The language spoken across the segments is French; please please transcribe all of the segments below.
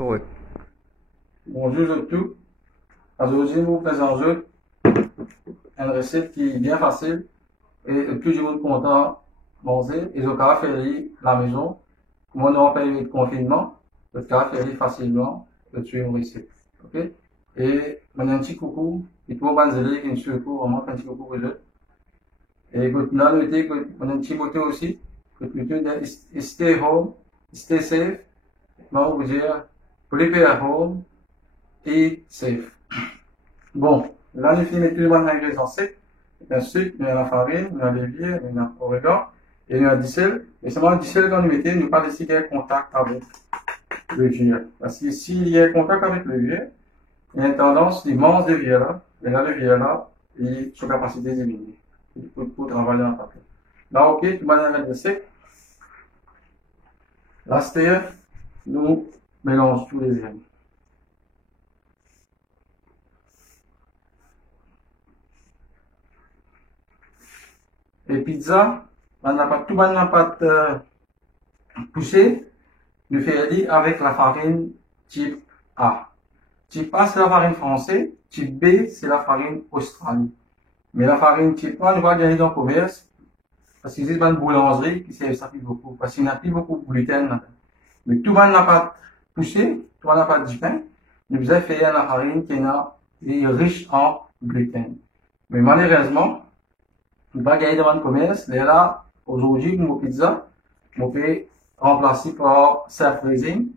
Correct. Bonjour à tous. Aujourd'hui, je vous présente une recette qui est bien facile et tout le monde content de manger. Et je peux faire la maison. Comme on est en période de confinement, je peux faire facilement une recette. Ok? Et mon petit coucou, et tout le monde qui est sur le coup, vraiment un petit coucou pour eux. Et maintenant, notez que mon petit beauté aussi, que plutôt de stay home, stay safe, mais on vous dire, prepare home, eat safe. Bon, là, j'ai fini tous les ingrédients secs. Il y a le sucre, il y a la farine, il y a l'évier, il y a l'origan, et il y a du sel. Et seulement du sel qu'on mettait, nous pas laisser qu'il y ait contact avec le vieux. Parce que s'il y a contact avec le vieux, il y a une tendance, il mange le vieux là, et là, le vieux là, il a sa capacité d'éliminer. Pour travailler dans la pâte. Là, ok, tout le monde ingrédients secs. Là, c'est nous mélangeons tous les graines. Et pizza, on n'a pas tout le monde pâte poussée, nous faisons avec la farine type A. Type A, c'est la farine française. Type B, c'est la farine australienne. Mais la farine type A, nous va gagner dans le commerce. Parce qu'il existe une boulangerie qui sert ça plus beaucoup. Parce qu'il n'y a plus beaucoup de gluten. Mais tout le monde n'a pas poussé, tout le monde n'a pas de pain. Nous faisons faire la farine qui est riche en gluten. Mais malheureusement, nous va gagner dans le commerce. Et là, aujourd'hui, pour nos pizzas, on peut remplacer par self-raising.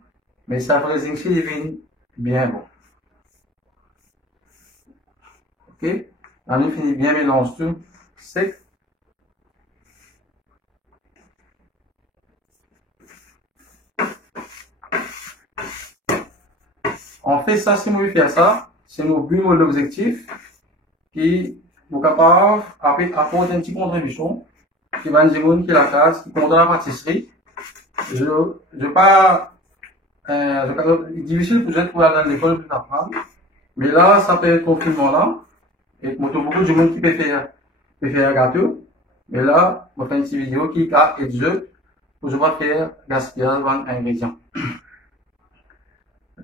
Mais self-raising, c'est devient bien bon. Ok? On a fini bien mélanger tout sec. On fait ça, si nous faire ça, c'est nos buts, l'objectif, qui nous capable apporter une petite contribution, qui va nous dire qui la case, qui compte la pâtisserie. Je pas, difficile pour être pour aller dans l'école pour apprendre. Mais là, ça peut être confinement là. Et beaucoup de monde qui peut faire un gâteau. Mais là, on fait une petite vidéo qui a et jeu pour je vais faire gaspillage d'ingrédients.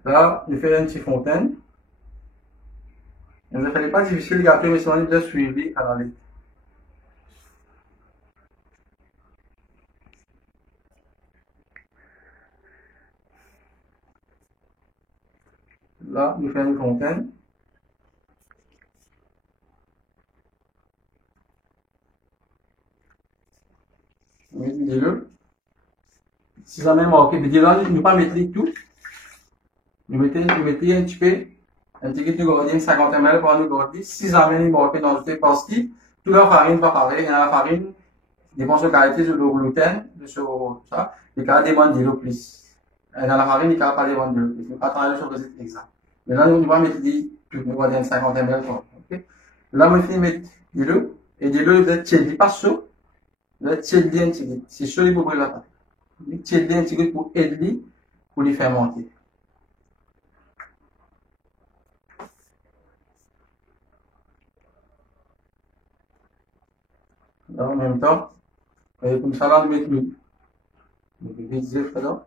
Là, je fais une petite fontaine. Il ne fallait pas difficile le gâteau, mais c'est un bien suivi à la lettre. Là, je fais une fontaine. Mettez-le. Si ça même marqué, mais là, ne pas mettre tout. Nous mettez un petit peu, un petit peu de gordien, 50 ml pour nous garder. Si jamais il marqué dans le thé, parce que toute la farine pas pareil. Il y a la farine, dépend de la qualité de le gluten, de ça. Il y a des bandes de l'eau plus. Dans la farine, il n'y a pas des bandes de l'eau plus. Il pas travailler sur le recette exact. Mais là, nous va mettre tout le gordien, 50 ml. Ok? Là, on finit de mettre de l'eau. Et de l'eau, vous êtes tiède, pas chaud. Vous êtes tiède un petit peu. C'est chaud, il faut brûler la pâte. Tiède un petit peu pour aider, pour les fermenter. Là, en même temps, comme ça, là, on met le vite là.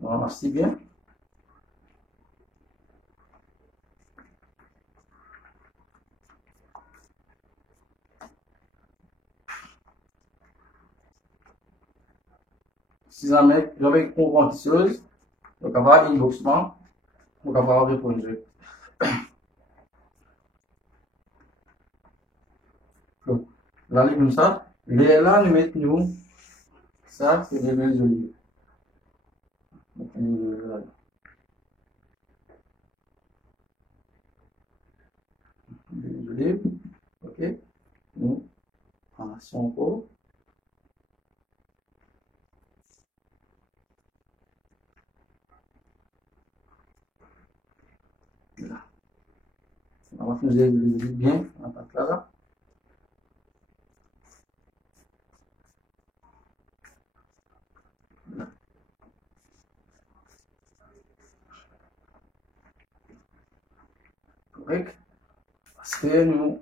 On ramasser bien. Si jamais j'avais une conventisseuse, donc avoir un inboxement, donc avoir répondre. Donc, là, comme ça, les là, nous mettons, ça, c'est des huiles d'olive. Des olives, ok. Nous ramassons encore. Là. On va faire les olives bien, on va pas là. c'est nous.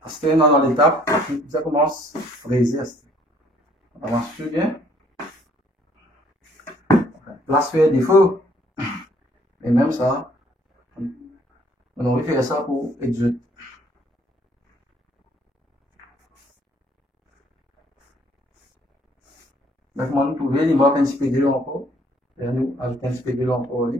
Parce que dans l'étape, ça commence à fraiser. On va super bien. Place fait défaut. Et même ça, on aurait fait ça pour exuder. Donc, nous pouvons il va un petit peu de l'eau encore. Et nous ajouter un petit peu de l'eau encore.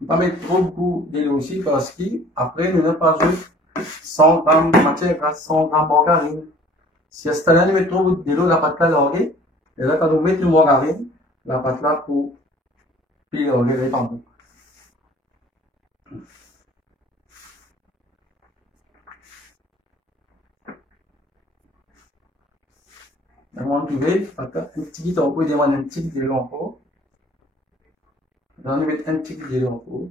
On va mettre trop beaucoup de l'eau aussi parce qu'après, nous n'avons pas joué 100 grammes de matière grasse, 100 grammes de margarine. Si à ce temps-là, nous mettons trop de l'eau, la pâte là, l'orgue. Et là, quand nous mettons le margarine, la pâte là pour puis l'orgue, elle est en bout. Donc, on trouve un petit on peut demander un petit de l'eau encore. Là, on met un petit de l'eau encore.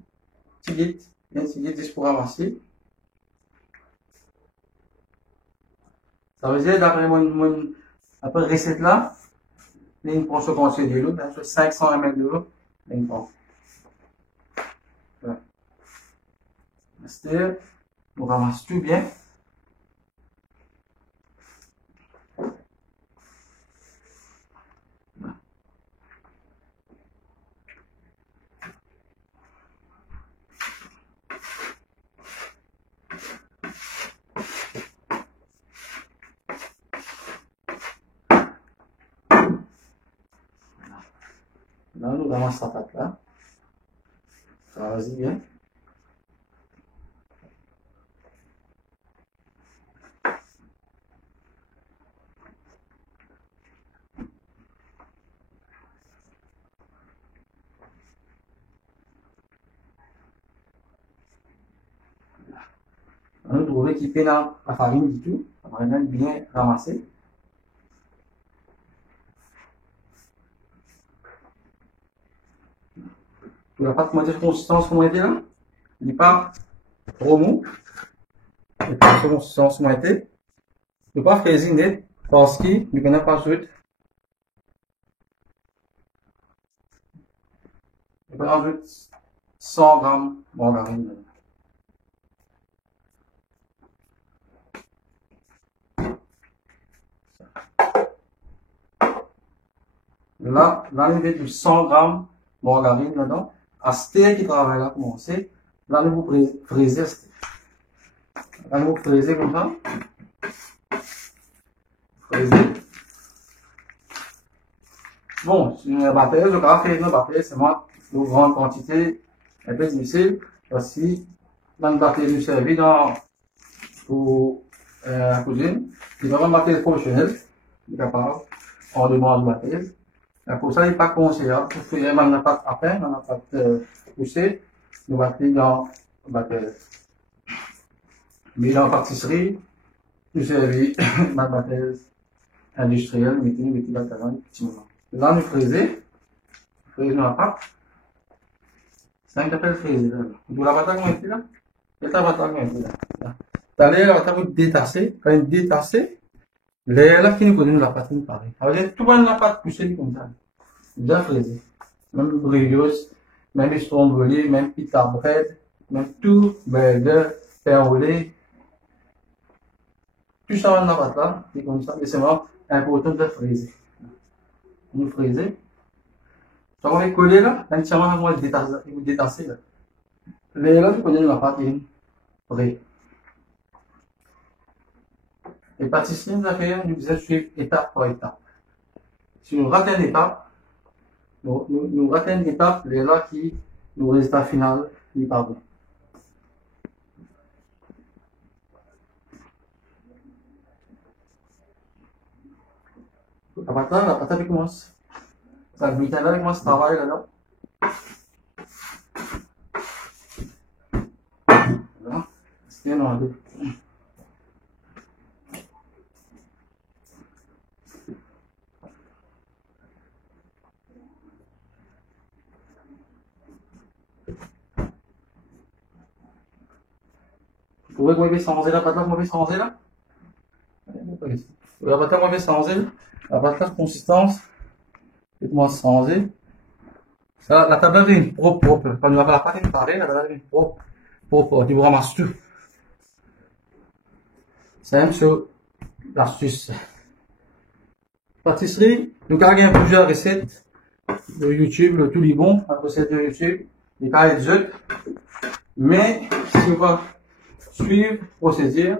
Un petit juste pour avancer. Ça veut dire, d'après mon après recette là, une portion conseil de l'eau, 500 ml de l'eau, une portion. C'est-à-dire, on ramasse tout bien. Là, nous ramassons la pâte là. Ça va bien. Nous trouvons équipé dans la farine du tout. Ça va bien ramasser. Tu n'as pas de consistance comme était là. Il n'est pas trop mou. Il n'est pas de consistance comme était. Il ne peut pas fraiser net parce qu'il ne connaît pas juste. Il peut rajouter 100 grammes de margarine. Là, on met du 100 grammes de margarine dedans. À ce qui travaille là, commencer. Là, nous vous fraisez. Là, nous vous fraisez comme ça. Fraiser. Bon, une batteuse, je vais faire une batteuse, c'est moi, une grande quantité, un peu difficile. Voici, dans une batteuse du service pour la cuisine. C'est vraiment une batteuse professionnelle, qui est capable, on demande une batteuse. Pour ça, il n'est pas conseillable. Pour faire une pâte à pain, une pâte poussée, nous battons dans la batteuse. Mais dans la pâtisserie, nous servons dans la batteuse industrielle, mettons la carotte, petit moment. Là, nous fraisons la pâte. C'est un appelle fraiser. Vous la pâte comment là? Et ta pâte comment là? T'as l'air, la pâte détassée. Quand elle est détassée, l'air là qui nous connaît la pâte, nous pareil. Ça veut dire tout le monde la pâte poussée comme ça. Déjà fraisée. Même brioche, même bistron brûlé, même pita bread, même tout, burger, pain au lait. Tout ça dans la pâte là, c'est comme ça. Mais c'est vraiment important de fraiser. Nous fraiser. Ça va coller là, quand tu vas voir vous détasser là. Là, tu connais la pâte prêt. Les pâtissiers, nous avons nous suivre étape par étape. Si nous ratons une étape, nous ratons une étape, les là qui, le résultat final, n'est pas bon. La pâte commence. Ça gluten là commence à travailler là-dedans. Voilà. C'est un Vous voyez comment il va changer la pâte là, comment il va changer là? La pâte là, comment il va changer? La pâte là, consistance, faites-moi changer. Ça, la table là, est propre. Quand on va faire la pâte carrée, la table est propre. Tu vous ramasses tout. C'est un peu l'astuce. Pâtisserie, nous avons plusieurs recettes de YouTube, le tout bon, la recette de YouTube, les carrés de jeux. Mais, si on va suivre, procédure,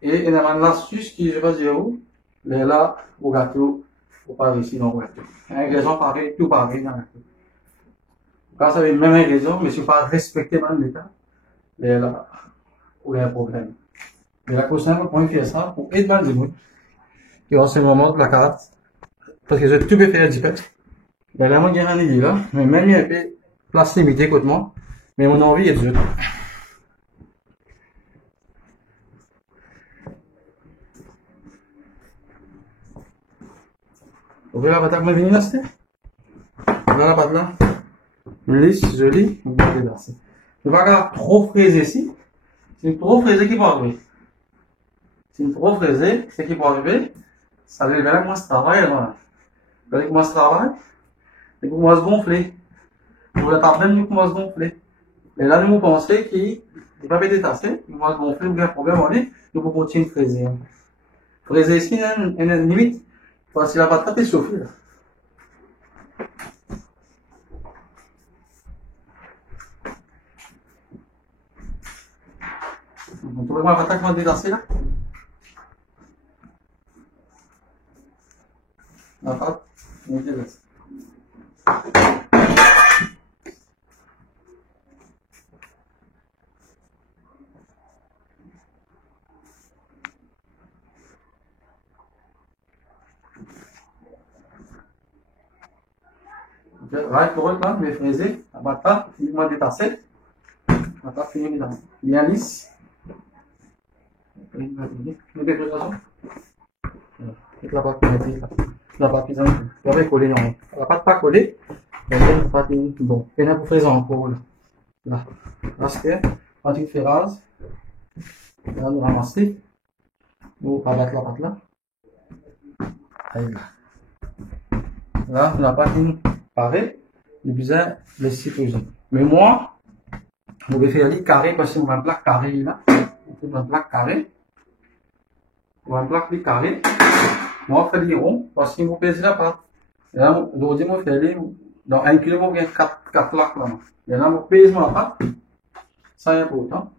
et il y a une astuce qui, je vais dire où, les là, au gâteau, faut pas réussir dans le gâteau. Ingrédients pareils, tout pareil dans le gâteau. Quand ça a les mêmes ingrédients, mais si on pas respecter même l'état, les là, il y a un problème. Mais la prochaine fois, on peut faire ça pour aider les gens. Et en ce moment, la carte, parce que je tout peux faire du pet. Mais là, moi, j'ai rien dit là, mais même il y a un peu place limitée côté moi, mais mon envie est de jeu. Vous voyez la pâte que je viens d'acheter? Voilà la pâte là. Lisse, jolie, vous pouvez danser. Je ne vais pas trop fraiser ici. C'est trop fraisé qui peut arriver. C'est trop fraisé, ce qui peut arriver. Ça veut dire que moi, je travaille, là. Avec moi, je travaille. Et pour moi, se gonfler. Pour la table, nous commence à gonfler. Et là, nous pensons qu'il n'est pas bien détaché. Il va se gonfler, il y a un problème en lui. Nous pouvons continuer de fraiser. Fraiser ici, il y a une limite. Parce qu'il n'a pas tapé chauffer, là. Vous trouvez moi la patate qui va détasser là? La pâte, mettez là. Right, correct là, mais fraisé, la patate, finement détassé. La patate finie bien lisse. Mettez la pâte, mettez la pâte, ils ont pas collé, non. La pâte pas collée, mais la pâte est bon. Et là, vous faites encore là. Là, c'est quand tu fais rase, là, nous ramasser. Nous, pas mettre la pâte là. Allez là. Là, la pâte est pareille, il besoin de citron. Mais moi, je vais faire les carrés parce que c'est un plat carré là. C'est un plat carré. On va plaquer les carrés. Moi, je fais les ronds parce qu'il me pèse la pâte. Et là, aujourd'hui, je fais les, dans 1 kg, il y a 4 plaques là. Et là, je pèse ma pâte. Ça est important.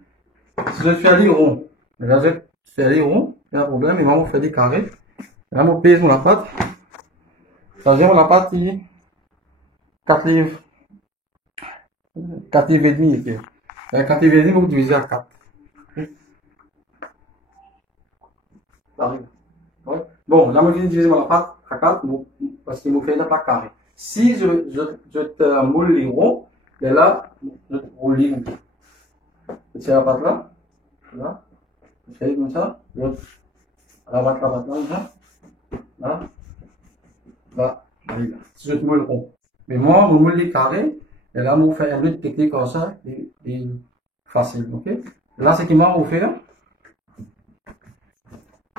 Si je fais les ronds, et là, je fais les ronds, il y a un problème, et moi, je fais des carrés. Et là, je pèse ma pâte. Ça veut dire, la pâte, il est 4 livres. 4 livres et demi. 4 livres et demi, vous divisez à 4. Ouais. Bon, là, je vais diviser ma pâte à 4 parce qu'il me fait la plaque carrée. Si je te moule les ronds, et là, je te roule les ronds. Je tiens la pâte là, là, je fais comme ça, je rabatte la pâte là, là, là, là. Si je te moule rond. Mais moi, je moule les carrés, et là, je fais un autre technique comme ça, et facile, ok? Là, c'est qui m'a offert.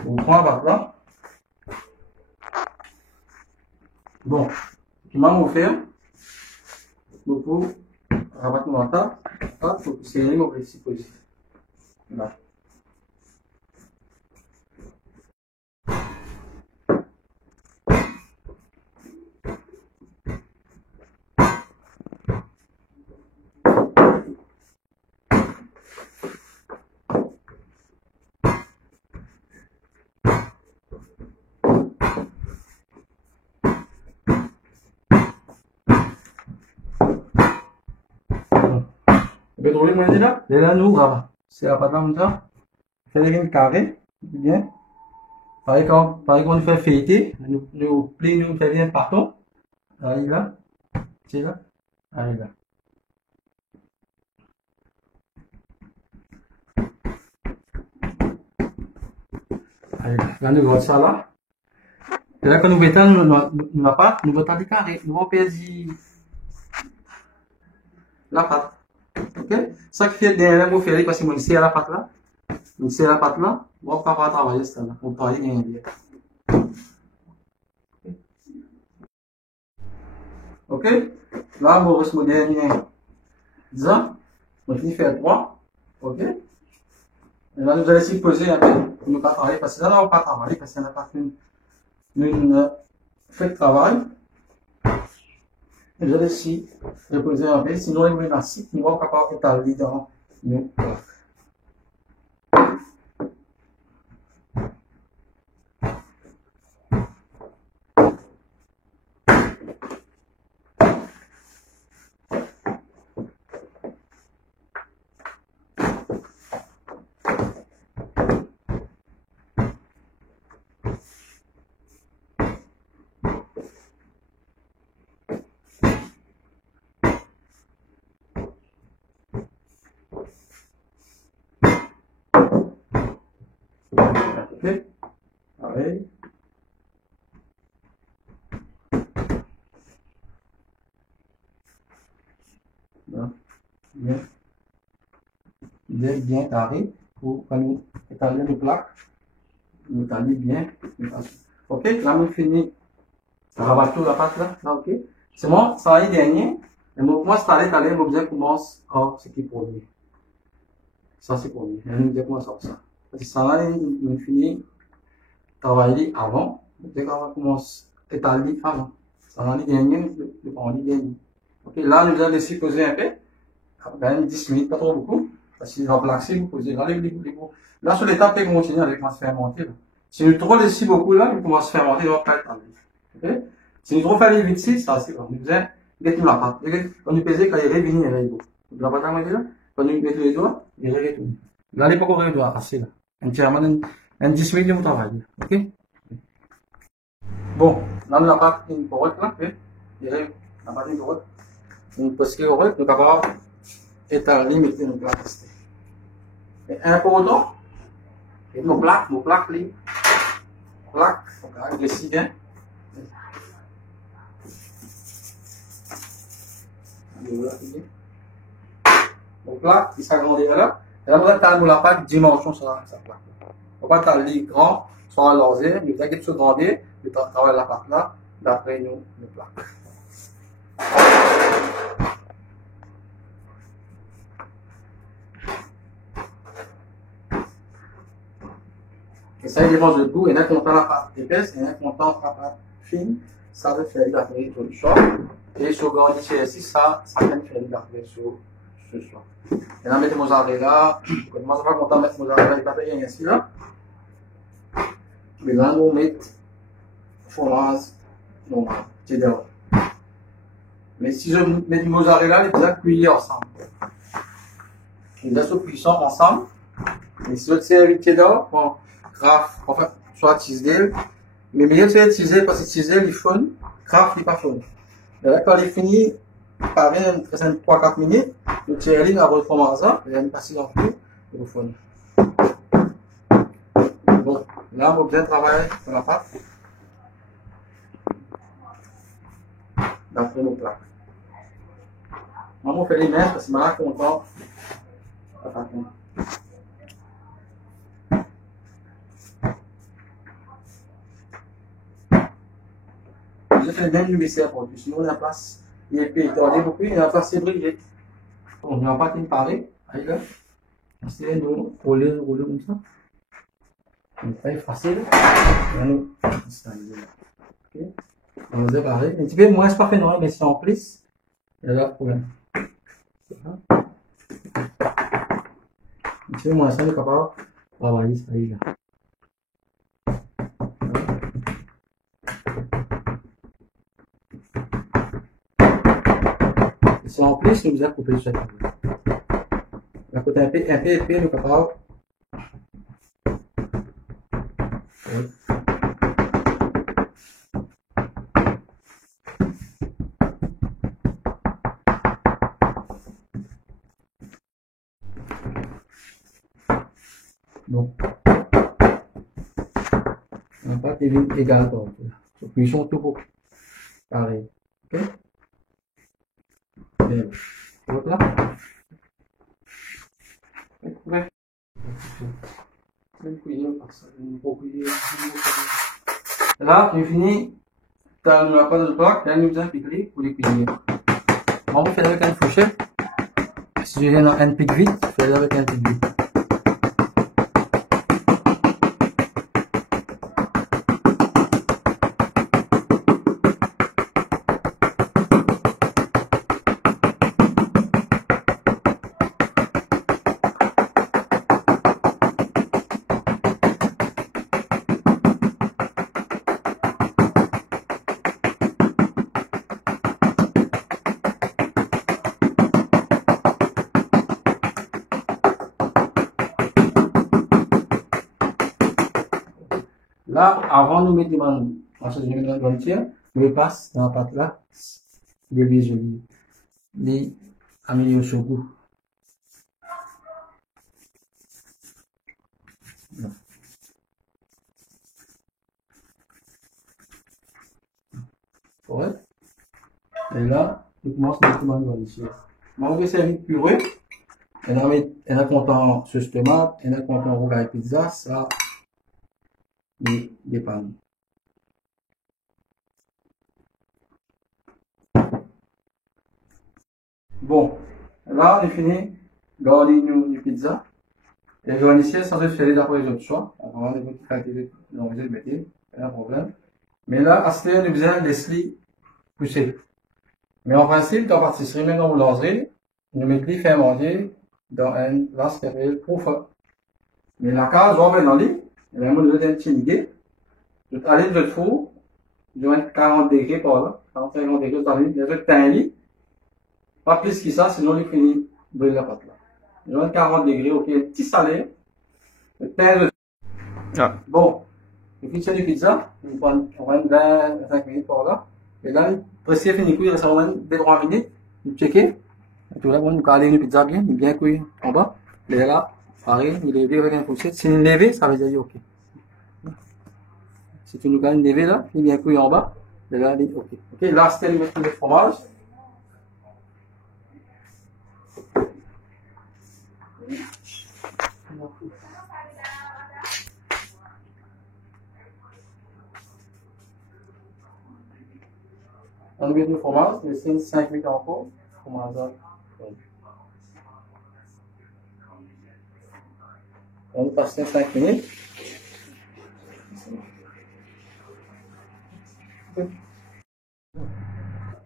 On prend la pâte là. Bon, qui m'a offert. Donc, pour rabattre mon table, pour serrer mon récit positif. Là. Vous trouvez mon là? Et là, nous, c'est la pâte comme ça. C'est une carré, bien. Pareil quand on fait feuilleter, nous plions, nous faisons bien partout. Allez là. C'est là. Allez là. Allez là. Là, nous voyons ça là. Et là, quand nous mettons la pâte, nous mettons des carrés. Nous peser la pâte. Ok? Ça qui fait derrière, vous faites parce que moi, ici, à la pâte là. mixer la pâte là, on va pas travailler ça là, on va travailler bien. Ok? Là, on va se moderniser 10 ans. On finit faire 3. Ok? Et là, nous allons essayer de poser un peu pour ne pas travailler parce que là, on ne va pas travailler parce qu'on n'a pas fait de travail. Et je vais essayer de poser un peu, sinon il y a un site qui ne va pas établir dans nous. Ok? Pareil. Là. Bien. Bien carré pour nous étaler nos plaques. Nous étaler bien. Ok? Là, nous finissons. Ça va battre la pâte là. Là, ok? C'est bon, ça va être dernier. Et moi, c'est allé, l'objet commence à ce qui produit. Ça, c'est pour lui. L'objet commence à ça. Parce que ça là, il finit travailler avant. L'objet commence à étaler avant. Ça va aller dernier, le produit dernier. Ok, là, nous allons laisser poser un peu. Après 10 minutes, pas trop beaucoup. Parce qu'il va placer, vous posez là, là, sur l'étape, il continue avec moi se faire monter. Là. Si nous trop laissez beaucoup là, il commence à se faire monter, il va pas étaler. Ok? Si nous trop faire les vite ici, ça c'est comme. Nous faisons, dès qu'il la pâte. Quand nous pesons, quand il revient, il revient. Vous la pâte à là? Quand nous mettons les doigts, il revient. Là, il n'est pas encore les doigts, assez là. Un 10 minutes de travail. Ok? Bon, là, nous la pâte une corotte là, ok? Il revient, la pâte une corotte. Nous posons la corotte, nous avons étaler, mettez nos plaques ici. Et important, et nos plaques, les plaques, donc avec les si bien. Nos plaques, qui s'agrandissent là. Et là, vous avez la plaque dimension sur sa plaque. On va tailler grand, sur un laser, nous allons se grandir, nous travaillons la plaque là, d'après nos plaques. Et ça, il dépend de tout. Il y en a qui ont la pâte épaisse, il y en a qui ont la pâte fine. Ça veut faire la faire sur le choix. Et sur le grandisseur ici, ça vient faire la faire sur ce choix. Et là, mettez mozzarella. Moi, je ne vais pas content de mettre mozzarella et pas rien ici là. Mais là, nous mettons fromage normal, cheddar. Mais si je mets du mozzarella, les deux cuits ensemble. Les deux sont cuits ensemble. Et si je tire avec cheddar, bon, grave, enfin, soit tisdale. Mais mieux c'est tisdale parce que tisdale, il fond, grave, il pas fond. Et là, quand il est fini, par 3-4 minutes, le tire ligne avec le fromage, et là, il passe dans le feu, et le fond. Bon, là, on va bien travailler sur la pâte. D'après nos plaques. On va faire les mains parce que maintenant, on content. Je fais le même numéro pour lui. Sinon, on a place, il est étendu beaucoup, il a place c'est brillé. On n'a pas une pareille. Allez là. C'est nous rouler comme ça. C'est facile. Nous installer. Ok. On va pareil. Un petit peu moins, c'est pas fait noir, mais c'est en plus. Il y a là le problème. Un petit peu moins ça, on est capable de travailler ça là. Si en plus, nous allons couper le château. La côté un peu épais, nous sommes capables. Donc, on n'a pas égal donc. Ils sont tout pareil. Ok? Bien. L'autre là? Ouais. Une cuillère, parce que une grosse cuillère. Là, j'ai fini. T'as la pâte de plaque, là, nous avons piqué pour les cuillères. On va faire avec une fourchette. Si j'ai un pic vite, je fais avec un pic vite. Là, avant de mettre les bandes, ensuite je mets dans le bon tiers, je passe dans la pâte là, les améliorer son goût. Ouais. Et là, je commence à mettre les bandes ici. On va servir de purée. Elle a content sauce tomate, elle a content rougail pizza, ça, des pannes. Bon, là, on est fini. Garder une pizza. Et garnir sans se faire d'après les autres choix. On va les autres qualités de l'envie de mettre, pas de problème. Mais là, à ce moment, nous faisons laisser pousser. Mais en principe, dans la pâtisserie, même dans la boulangerie, nous mettons les faire manger dans un vase stérile pour feu. Mais la case, on va dans l'île, et là, moi, nous avons une petite idée. Je vais aller dans le four, je vais mettre 40 degrés par là, 40-50 degrés dans l'île, je vais mettre un lit. Pas plus que ça, sinon il finit de brûler la pâte là. Je vais mettre 40 degrés, ok, un petit salé, le pain de... Ah. Bon, le fichier de pizza, on va 25 minutes par là. Et là, presque fini cuire, ça va 2-3 minutes, vous checkez. Et tout là, on va caler une pizza bien cuit en bas. Et là, pareil, il est levé avec un fourchette. Si il est levé, ça veut dire ok. Si tu nous cales une levé là, il est bien cuit en bas. Et là, il est ok. Ok, là, c'était le fromage. On met le fromage, laissez 5 minutes encore. Fromage. On passe 5 minutes.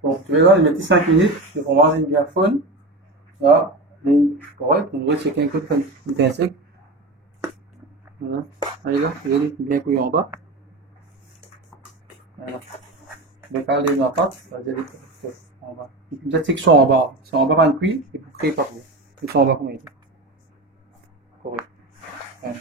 Donc, tu verras, il mettait 5 minutes. Le fromage est bien fun. Là, correct. On va checker un peu de pain sec. Voilà. Allez là, il est bien cuit en bas. Voilà. Je vais caler ma pâte. En bas. Vous êtes sont en bas. C'est en bas pas cuit et vous créez par vous. Ils sont en bas comme il est. Correct. Ouais.